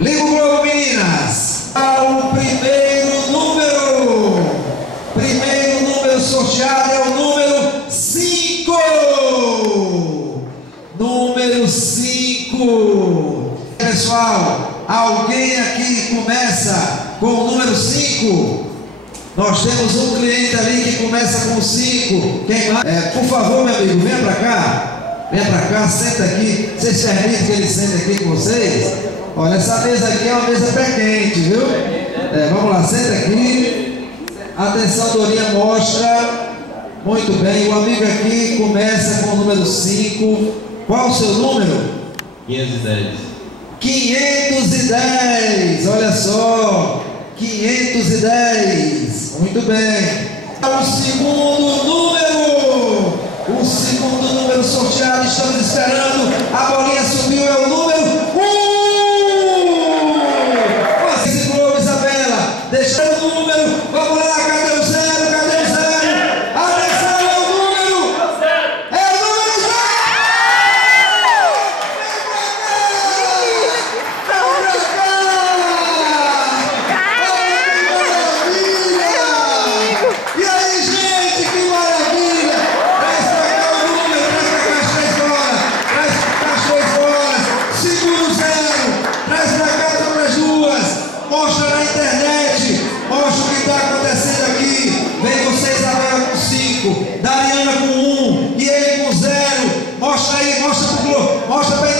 Liga o Globo, meninas. O primeiro número sorteado é o número 5. Número 5. Pessoal, alguém aqui começa com o número 5? Nós temos um cliente ali que começa com 5. Quem mais? Por favor, meu amigo, venha pra cá. Venha pra cá, senta aqui. Vocês permitem que ele sente aqui com vocês? Olha, essa mesa aqui é uma mesa pé quente, viu? Vamos lá, senta aqui. Atenção, Dorinha, mostra. Muito bem, o amigo aqui começa com o número 5. Qual o seu número? 510. 510, olha só. 510. Muito bem. O segundo número sorteado, estamos esperando. A bolinha subiu, é o número 1. Esse Globo, Isabela, deixa o número. Vamos lá, cadê o 0? Cadê o 0? Atenção, é o número 0. É o número 0. E aí, gente, que maravilha! Traz pra cá o número, traz pra cá as 3 bolas, segura o 0, traz pra cá as outras duas, mostra na internet, mostra o que está acontecendo aqui. Vem você, Isabela, com 5, Dariana com 1 e ele com 0. Mostra aí, mostra pro Globo, mostra pra